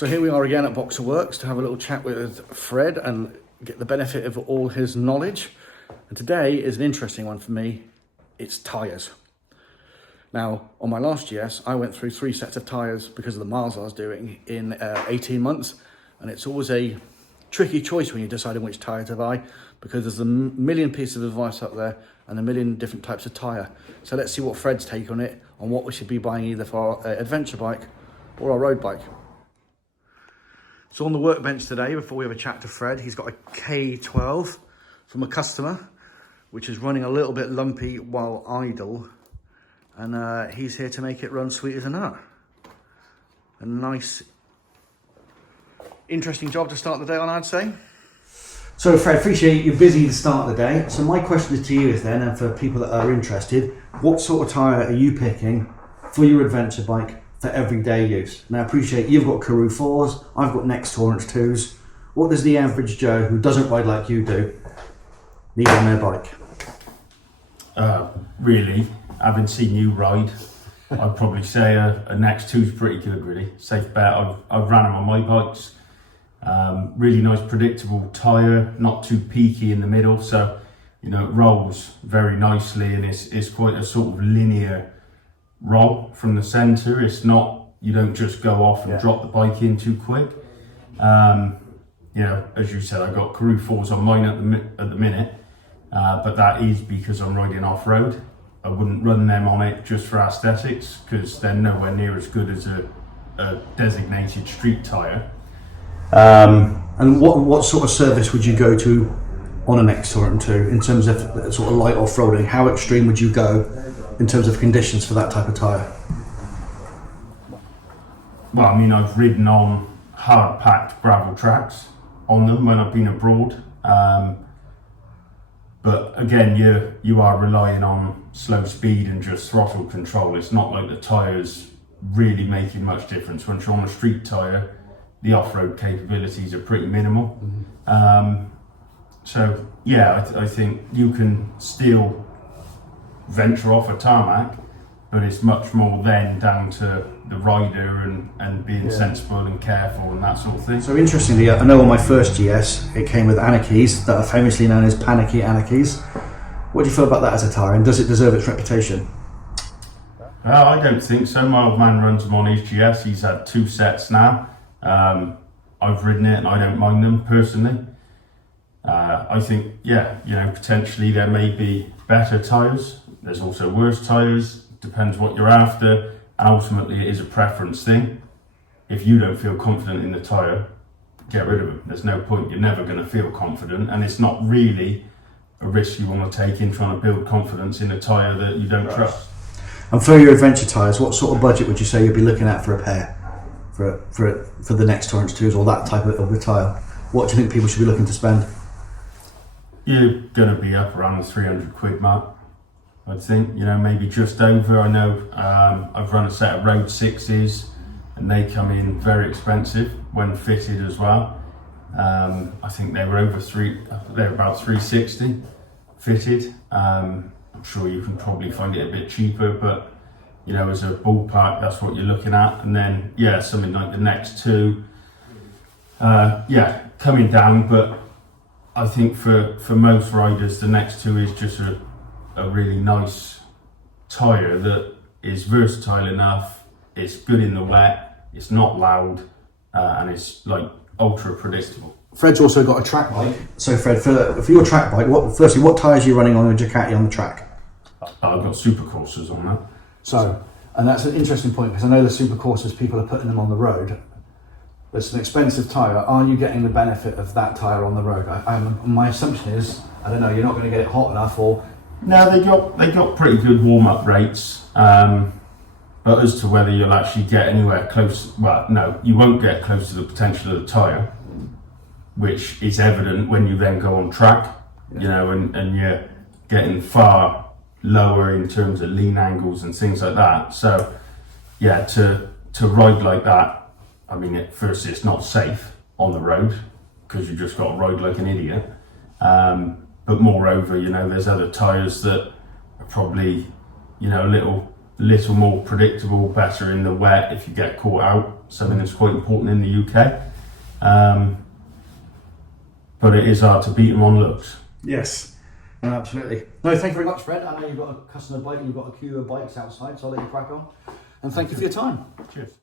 So here we are again at Boxer Works to have a little chat with Fred and get the benefit of all his knowledge. And today is an interesting one for me. It's tyres. Now, on my last GS, I went through 3 sets of tyres because of the miles I was doing in 18 months. And it's always a tricky choice when you're deciding which tyre to buy, because there's a million pieces of advice up there and a million different types of tyre. So let's see what Fred's take on it, on what we should be buying either for our adventure bike or our road bike. So on the workbench today, before we have a chat to Fred, he's got a K12 from a customer, which is running a little bit lumpy while idle. And he's here to make it run sweet as a nut. A nice, interesting job to start the day on, I'd say. So Fred, appreciate you're busy to start the day. So my question to you is then, and for people that are interested, what sort of tyre are you picking for your adventure bike for everyday use? Now I appreciate you've got Karoo 4s, I've got Next Torrance 2s. What does the average Joe who doesn't ride like you do need on their bike? Really, having seen you ride, I'd probably say a Next 2's pretty good, really. Safe bet. I've ran them on my bikes. Really nice predictable tyre, not too peaky in the middle, so you know it rolls very nicely, and it's quite a sort of linear roll from the centre. It's not, you don't just go off and drop the bike in too quick. You know, as you said, I got Karoo 4s on mine at the minute, but that is because I'm riding off-road. I wouldn't run them on it just for aesthetics, because they're nowhere near as good as a designated street tyre. And what sort of service would you go to on a Next Torrent 2 in terms of sort of light off-roading? How extreme would you go in terms of conditions for that type of tyre? Well, I mean, I've ridden on hard-packed gravel tracks on them when I've been abroad. But again, you are relying on slow speed and just throttle control. It's not like the tyres really making much difference. Once you're on a street tyre, the off-road capabilities are pretty minimal. So yeah, I think you can still venture off a tarmac, but it's much more then down to the rider and being sensible and careful and that sort of thing. So interestingly, I know on my first GS, it came with Anarchies that are famously known as panicky Anarchies. What do you feel about that as a tyre, and does it deserve its reputation? I don't think so. My old man runs them on his GS. He's had 2 sets now. I've ridden it and I don't mind them personally. I think, yeah, you know, potentially there may be better tyres. There's also worse tyres. Depends what you're after, and ultimately it is a preference thing. If you don't feel confident in the tyre, get rid of them. There's no point. You're never going to feel confident, and it's not really a risk you want to take in trying to build confidence in a tyre that you don't trust. And for your adventure tyres, what sort of budget would you say you'd be looking at for a pair for the Next Torrance 2s or that type of a tyre? What do you think people should be looking to spend? You're going to be up around the 300 quid mark, I'd think, you know, maybe just over. I know I've run a set of Road 6s and they come in very expensive when fitted as well. I think they were they're about 360 fitted. I'm sure you can probably find it a bit cheaper, but you know, as a ballpark, that's what you're looking at. And then, yeah, something like the Next 2, coming down, but I think for most riders, the Next 2 is just a really nice tyre that is versatile enough, it's good in the wet, it's not loud, and it's like ultra predictable. Fred's also got a track bike. So Fred, for your track bike, what tyres are you running on a Ducati on the track? I've got super coursers on that. So, and that's an interesting point, because I know the super coursers, people are putting them on the road. It's an expensive tyre. Are you getting the benefit of that tyre on the road? My assumption is, I don't know, you're not going to get it hot enough, or... No, they got pretty good warm-up rates, but as to whether you'll actually get anywhere close, well, no, you won't get close to the potential of the tyre, which is evident when you then go on track, you know, and you're getting far lower in terms of lean angles and things like that. So, yeah, to ride like that, I mean, at first it's not safe on the road because you just got to ride like an idiot. But moreover, you know, there's other tyres that are probably, you know, a little more predictable, better in the wet if you get caught out, something that's quite important in the UK. But it is hard to beat them on looks. Yes, no, absolutely. No, thank you very much, Fred. I know you've got a customer bike and you've got a queue of bikes outside, so I'll let you crack on. And thank you for your time. Cheers.